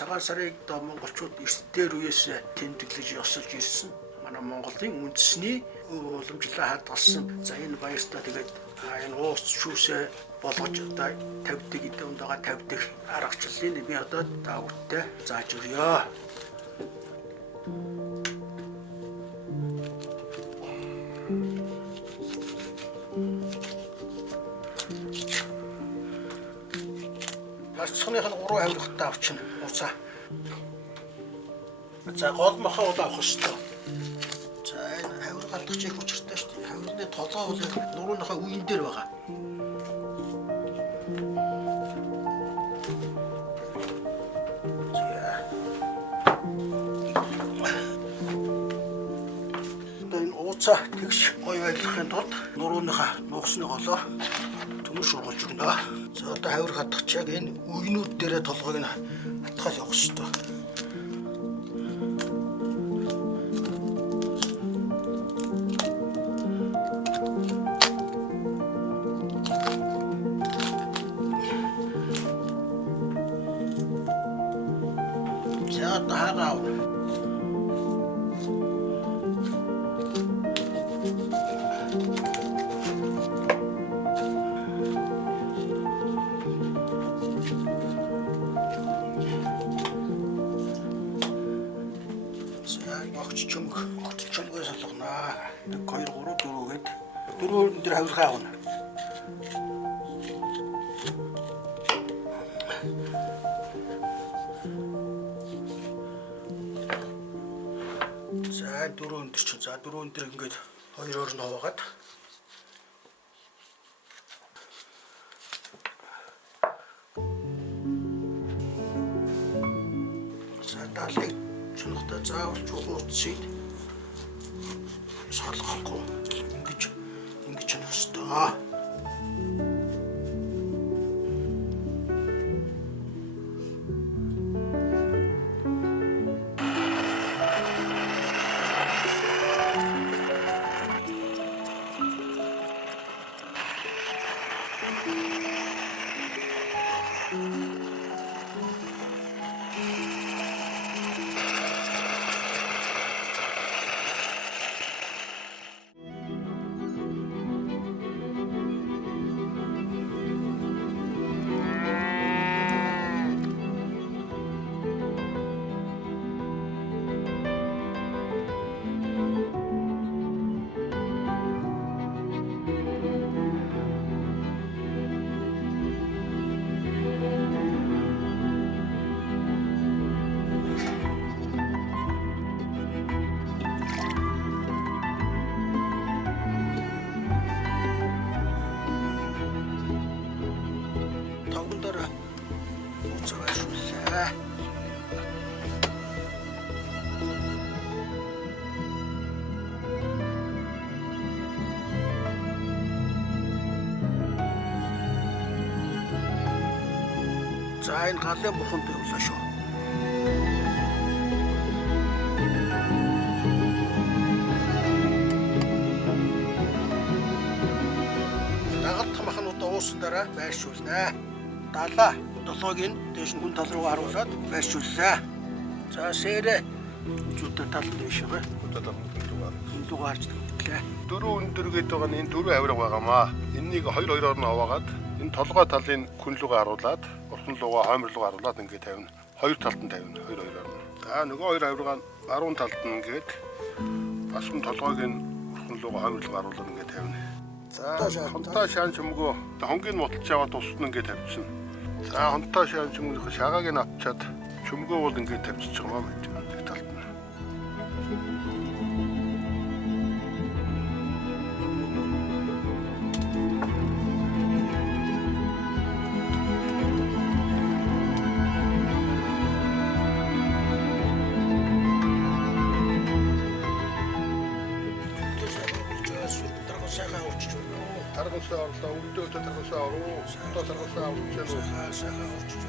цагаан сарыг одоо монголчууд эрсдээр үеэс тэмдэглэж ёсолж ирсэн. Манай Монголын үндэсний уламжлалаа хадгалсан. За энэ баяртаа тэгээд энэ уус шүүсээ болгож одоо тавьдаг эдэн ундаага тавьдаг аргачлалыг би одоо та бүдтэй зааж өгье. Арцхных нь 3 хавиргатай авчна. Уцаа. За гол махаа бол авах ёстой. За энэ хавиргаалах чих учиртай шүү дээ. Хавирны толгой бол нурууныхаа үеийн дээр байгаа. За тэгш гоё байлгахын тулд нурууныхаа нугсны голоо төмөр шургуулж өгнө. За одоо хавир гадах чаг энэ үгнүүд дээрээ толгойг нь хатгаал явах ёстой. За одоо хараа. Чөмгөө салгана. 1 2 3 4 гээд дөрвөн дээр хавиргаа авна. За дөрвөн дээр ч за дөрвөн дээр ингээд хоёроор нь хуваагаад за даалыг чөнөхтэй заавалч ууцсыг салгахгүй ингэжянах ёстой. За энэ галын буханд явуулаа шүү. Дагалдах махнуудаа уусан дараа байршуулнаа. Далаа долоог нь дээш нь хүн тал руу харуулад байршууллаа. За сэрэ зүтэ тал дэшгээ. Хүнлүүг харж төгтлээ. Дөрөв өндөр гэдэг байгаа нь энэ дөрөв авирга байгаамаа. Энэнийг 2-2-оор нь аваагаад энэ толгой талын күнлүүг харуулад урхан лугаа хоймрлууг харуулад ингээд тавина. Хоёр талд нь тавина. 2-2-оор нь. За нөгөө хоёр авиргаа нь баруун талд нь ингээд бас нь толгойг нь урхан лугаа хоймрлууг харуулад ингээд тавина. За хонтой шаан чөмгөө хонгийн муталж аваад тусна ингээд тавьчихна. За хонтой шаан чөмгөөх шагааг нь авчаад чөмгөө бол ингээд тавьчих юм аа гэж нэг талд нь. Таргасаа орлоо, өрдөө таргасаа ороо, одоо таргасаа орчихлоо. Сайхан орчих.